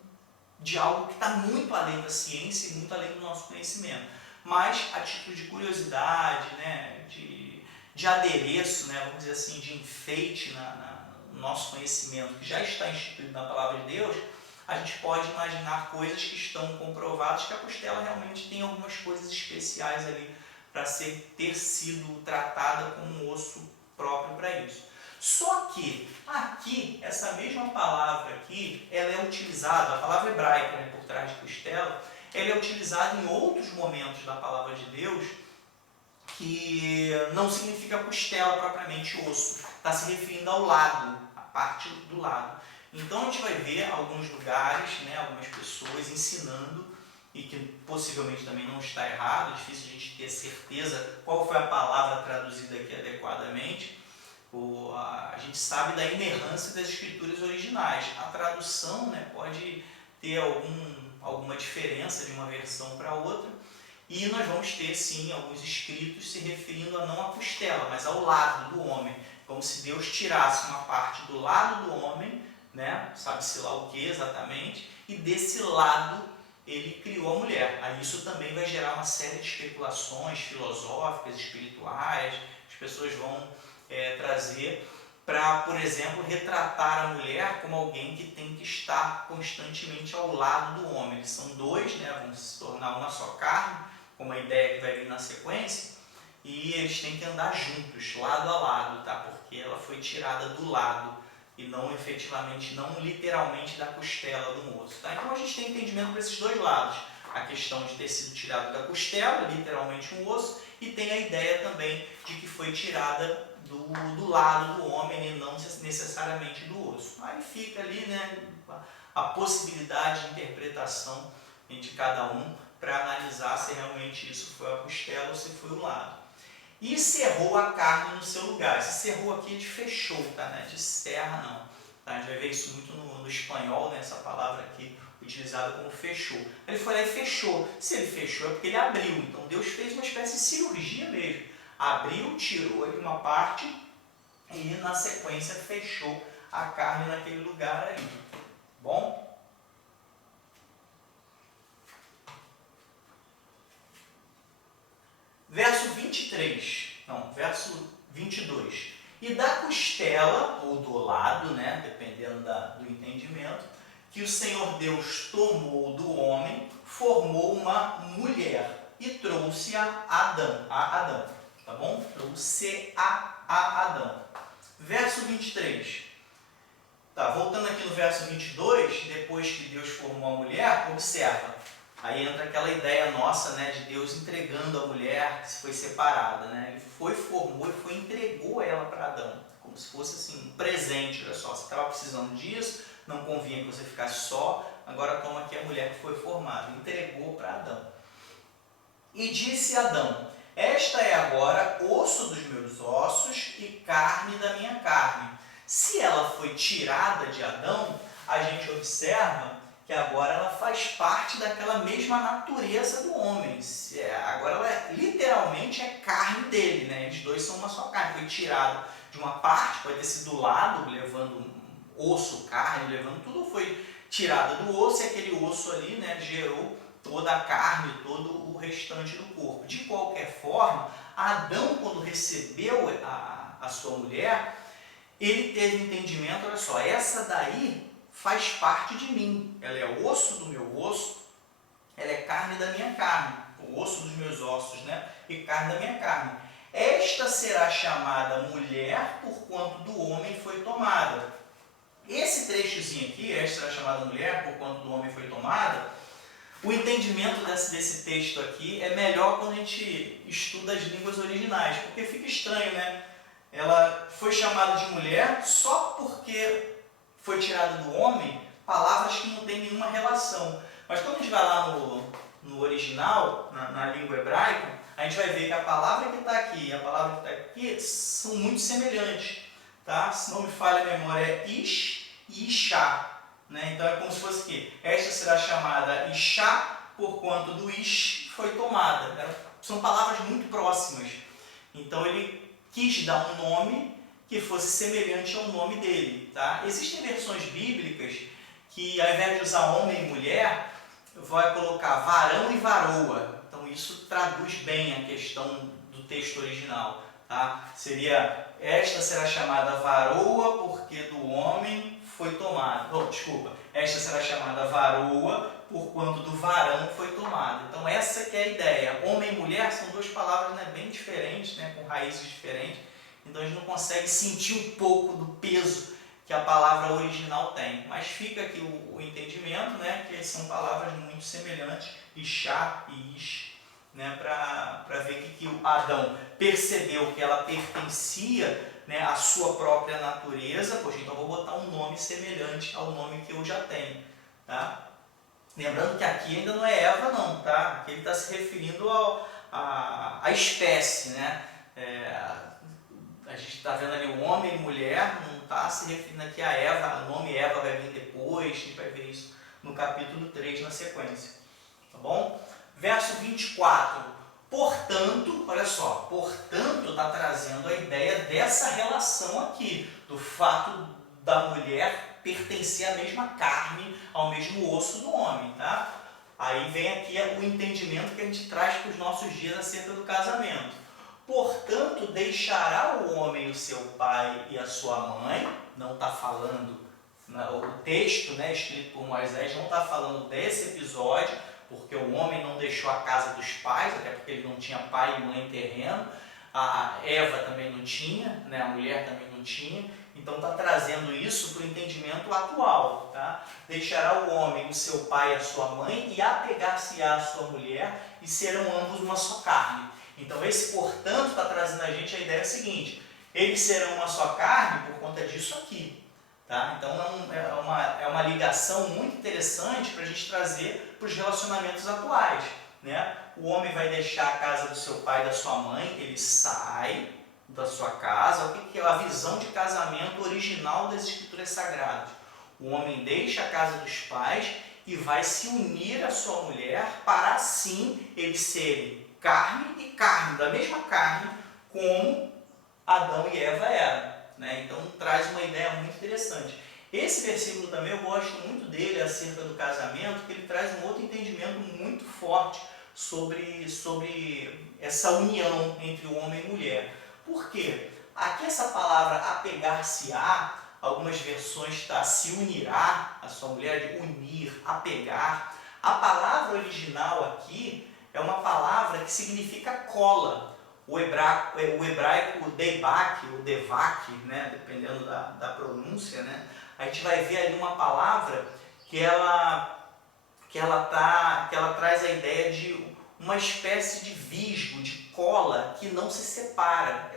de algo que está muito além da ciência e muito além do nosso conhecimento. Mas, a título de curiosidade, né, de adereço, né, vamos dizer assim, de enfeite no nosso conhecimento, que já está instituído na Palavra de Deus, a gente pode imaginar coisas que estão comprovadas, que a costela realmente tem algumas coisas especiais ali para ter sido tratada como um osso próprio para isso. Só que aqui, essa mesma palavra aqui, ela é utilizada, a palavra hebraica, né, por trás de costela, ela é utilizada em outros momentos da Palavra de Deus, que não significa costela propriamente osso, está se referindo ao lado, a parte do lado. Então a gente vai ver alguns lugares, né, algumas pessoas ensinando, e que possivelmente também não está errado, é difícil a gente ter certeza qual foi a palavra traduzida aqui adequadamente. A gente sabe da inerrância das escrituras originais. A tradução, né, pode ter alguma diferença de uma versão para outra, e nós vamos ter sim alguns escritos se referindo a não à costela, mas ao lado do homem, como se Deus tirasse uma parte do lado do homem, né, sabe-se lá o que exatamente, e desse lado ele criou a mulher. Aí isso também vai gerar uma série de especulações filosóficas, espirituais, as pessoas vão trazer para, por exemplo, retratar a mulher como alguém que tem que estar constantemente ao lado do homem. Eles são dois, né, vão se tornar uma só carne, como a ideia que vai vir na sequência, e eles têm que andar juntos, lado a lado, tá? Porque ela foi tirada do lado e não efetivamente, não literalmente da costela do osso, tá? Então a gente tem entendimento para esses dois lados, a questão de ter sido tirado da costela, literalmente um osso, e tem a ideia também de que foi tirada do lado do homem e não necessariamente do osso. Aí fica ali, né, a possibilidade de interpretação de cada um para analisar se realmente isso foi a costela ou se foi o lado. E cerrou a carne no seu lugar. Esse cerrou aqui é de fechou, tá? Não é de serra não. Tá? A gente vai ver isso muito no espanhol, né? Essa palavra aqui utilizada como fechou. Ele foi lá e fechou. Se ele fechou é porque ele abriu. Então Deus fez uma espécie de cirurgia mesmo. Abriu, tirou ali uma parte e na sequência fechou a carne naquele lugar ali. Bom? Verso 22. E da costela, ou do lado, né, dependendo do entendimento, que o Senhor Deus tomou do homem, formou uma mulher e trouxe a Adão. Tá bom? Trouxe a Adão. Verso 23. Tá, voltando aqui no verso 22, depois que Deus formou a mulher, observa. Aí entra aquela ideia nossa, né, de Deus entregando a mulher que foi separada, né? Ele formou e entregou ela para Adão, como se fosse assim, um presente. Olha só, você estava precisando disso, não convinha que você ficasse só, agora toma aqui a mulher que foi formada, entregou para Adão. E disse Adão: esta é agora osso dos meus ossos e carne da minha carne. Se ela foi tirada de Adão, a gente observa que agora ela faz parte daquela mesma natureza do homem. Agora ela literalmente é carne dele, né? Eles dois são uma só carne. Foi tirado de uma parte, pode ter sido do lado, levando osso, carne, levando tudo, foi tirado do osso e aquele osso ali, né, gerou toda a carne, todo o restante do corpo. De qualquer forma, Adão, quando recebeu a sua mulher, ele teve entendimento, olha só, essa daí faz parte de mim, ela é osso do meu osso, ela é carne da minha carne, o osso dos meus ossos, né? E carne da minha carne. Esta será chamada mulher, porquanto do homem foi tomada. Esse trechozinho aqui, esta será chamada mulher, porquanto do homem foi tomada, o entendimento desse texto aqui é melhor quando a gente estuda as línguas originais, porque fica estranho, né? Ela foi chamada de mulher só porque foi tirada do homem, palavras que não têm nenhuma relação. Mas quando a gente vai lá no original, na língua hebraica, a gente vai ver que a palavra que está aqui e a palavra que está aqui são muito semelhantes. Tá? Se não me falha a memória, é ish e ishá. Né? Então é como se fosse aqui. Esta será chamada ishá, porquanto do ish foi tomada. São palavras muito próximas. Então ele quis dar um nome que fosse semelhante ao nome dele. Tá? Existem versões bíblicas que, ao invés de usar homem e mulher, vai colocar varão e varoa. Então isso traduz bem a questão do texto original. Tá? Seria, esta será chamada varoa porque do homem foi tomada. Esta será chamada varoa porquanto do varão foi tomada. Então essa que é a ideia. Homem e mulher são duas palavras, né, bem diferentes, né, com raízes diferentes. Então a gente não consegue sentir um pouco do peso que a palavra original tem. Mas fica aqui o entendimento, né, que são palavras muito semelhantes, ishá e ish, né, para ver que o Adão percebeu que ela pertencia, né, à sua própria natureza. Poxa, então eu vou botar um nome semelhante ao nome que eu já tenho. Tá? Lembrando que aqui ainda não é Eva não, tá? Aqui ele está se referindo à espécie, né? A gente está vendo ali o homem e mulher, não está se referindo aqui a Eva, o nome Eva vai vir depois, a gente vai ver isso no capítulo 3 na sequência. Tá bom? Verso 24. Portanto, olha só, portanto está trazendo a ideia dessa relação aqui, do fato da mulher pertencer à mesma carne, ao mesmo osso do homem, tá? Aí vem aqui o entendimento que a gente traz para os nossos dias acerca do casamento. Portanto, deixará o homem o seu pai e a sua mãe, não está falando, o texto, né, escrito por Moisés não está falando desse episódio, porque o homem não deixou a casa dos pais, até porque ele não tinha pai e mãe terreno, a Eva também não tinha, né, a mulher também não tinha, então está trazendo isso para o entendimento atual. Tá? Deixará o homem o seu pai e a sua mãe e apegar-se-á à sua mulher e serão ambos uma só carne. Então esse, portanto, está trazendo a gente a ideia seguinte, Eles serão uma só carne por conta disso aqui. Tá? Então é uma ligação muito interessante para a gente trazer para os relacionamentos atuais. Né? O homem vai deixar a casa do seu pai e da sua mãe, ele sai da sua casa. O que é a visão de casamento original das Escrituras Sagradas? O homem deixa a casa dos pais e vai se unir à sua mulher para assim eles serem carne e carne, da mesma carne como Adão e Eva eram. Né? Então traz uma ideia muito interessante. Esse versículo também eu gosto muito dele acerca do casamento, que ele traz um outro entendimento muito forte sobre essa união entre o homem e mulher. Por quê? Aqui essa palavra apegar-se-á, algumas versões está se unirá, a sua mulher, de unir, apegar. A palavra original aqui é uma palavra que significa cola. O hebraico deibak, ou devak, né, dependendo da pronúncia, né, a gente vai ver ali uma palavra que ela traz a ideia de uma espécie de visgo, de cola que não se separa.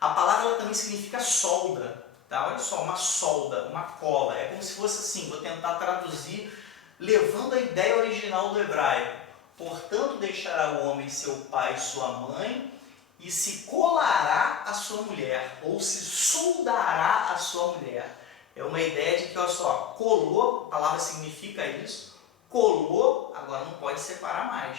A palavra ela também significa solda. Tá? Olha só, uma solda, uma cola. É como se fosse assim, vou tentar traduzir, levando a ideia original do hebraico. Portanto, deixará o homem seu pai e sua mãe, e se colará a sua mulher, ou se soldará a sua mulher. É uma ideia de que, olha só, colou, a palavra significa isso, colou, agora não pode separar mais,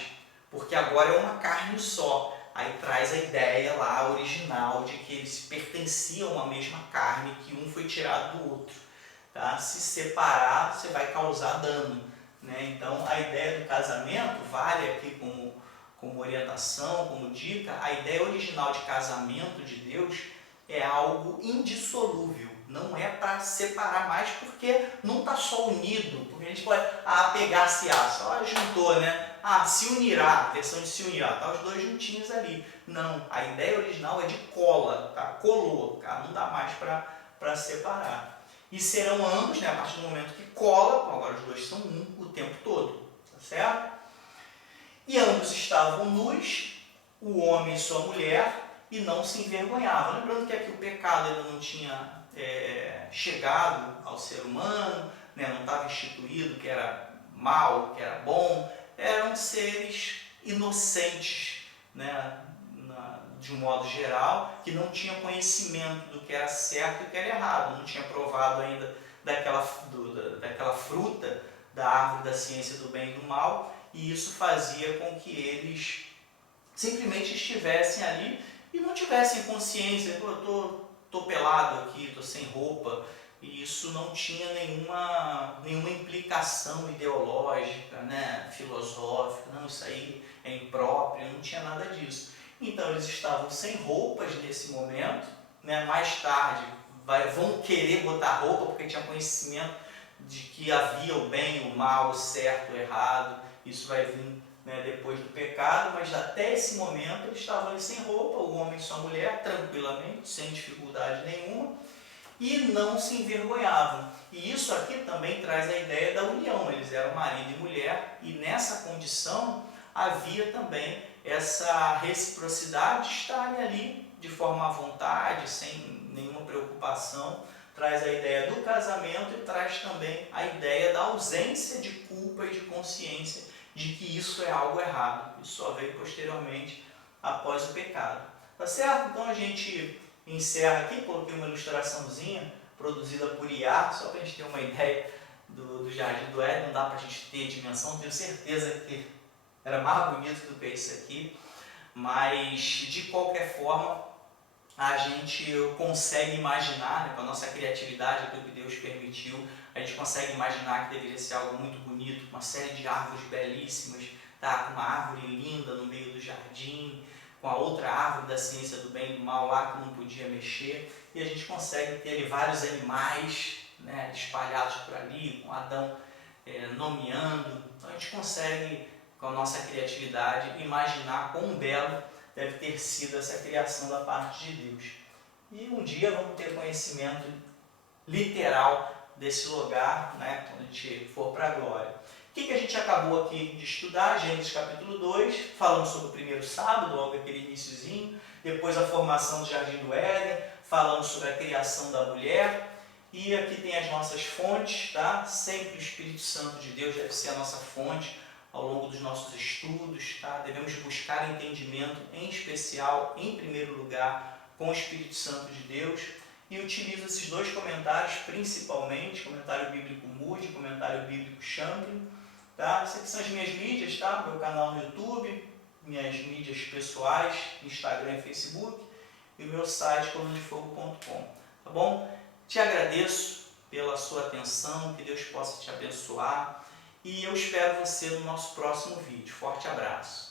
porque agora é uma carne só. Aí traz a ideia lá original de que eles pertenciam à mesma carne, que um foi tirado do outro. Tá? Se separar, você vai causar dano. Né? Então a ideia do casamento vale aqui como orientação, como dica. A ideia original de casamento de Deus é algo indissolúvel. Não é para separar mais, porque não está só unido. Porque a gente pode apegar-se-á, só juntou, né? Se unirá, a versão de se unirá, tá os dois juntinhos ali. Não, a ideia original é de cola, tá? Colou, tá? Não dá mais para separar. E serão ambos, né, a partir do momento que cola, agora os dois são um o tempo todo, tá certo? E ambos estavam nus, o homem e sua mulher, e não se envergonhavam. Lembrando que aqui o pecado ainda não tinha chegado ao ser humano, né, não estava instituído que era mal, que era bom. Eram seres inocentes, né, de um modo geral, que não tinham conhecimento do que era certo e do que era errado, não tinha provado ainda daquela fruta da árvore da ciência do bem e do mal, e isso fazia com que eles simplesmente estivessem ali e não tivessem consciência, eu estou pelado aqui, estou sem roupa. E isso não tinha nenhuma implicação ideológica, né, filosófica, não, isso aí é impróprio, não tinha nada disso. Então eles estavam sem roupas nesse momento, né, mais tarde vão querer botar roupa porque tinha conhecimento de que havia o bem, o mal, o certo, o errado. Isso vai vir, né, depois do pecado, mas até esse momento eles estavam ali sem roupa, o homem e sua mulher, tranquilamente, sem dificuldade nenhuma. E não se envergonhavam. E isso aqui também traz a ideia da união. Eles eram marido e mulher, e nessa condição havia também essa reciprocidade de estarem ali de forma à vontade, sem nenhuma preocupação. Traz a ideia do casamento e traz também a ideia da ausência de culpa e de consciência de que isso é algo errado. Isso só veio posteriormente após o pecado. Tá certo? Então a gente encerra aqui, coloquei uma ilustraçãozinha produzida por IA, só para a gente ter uma ideia do Jardim do Éden. Não dá para a gente ter dimensão, tenho certeza que era mais bonito do que isso aqui, mas de qualquer forma a gente consegue imaginar, né, com a nossa criatividade, aquilo que Deus permitiu, a gente consegue imaginar que deveria ser algo muito bonito, uma série de árvores belíssimas, tá, com uma árvore linda no meio do jardim, com a outra árvore da ciência do bem e do mal lá que não podia mexer, e a gente consegue ter ali vários animais, né, espalhados por ali, com Adão nomeando. Então a gente consegue, com a nossa criatividade, imaginar quão belo deve ter sido essa criação da parte de Deus. E um dia vamos ter conhecimento literal desse lugar, né, quando a gente for para a glória. O que a gente acabou aqui de estudar? Gênesis capítulo 2, falando sobre o primeiro sábado, logo aquele iniciozinho, depois a formação do Jardim do Éden, falando sobre a criação da mulher. E aqui tem as nossas fontes, tá? Sempre o Espírito Santo de Deus deve ser a nossa fonte ao longo dos nossos estudos, tá? Devemos buscar entendimento, em especial, em primeiro lugar, com o Espírito Santo de Deus. E utilizo esses dois comentários principalmente, comentário bíblico Moody, comentário bíblico Champlin, tá? Essas aqui são as minhas mídias, tá? Meu canal no YouTube, minhas mídias pessoais, Instagram e Facebook, e o meu site colunadefogo.com, tá bom? Te agradeço pela sua atenção, que Deus possa te abençoar, e eu espero você no nosso próximo vídeo. Forte abraço!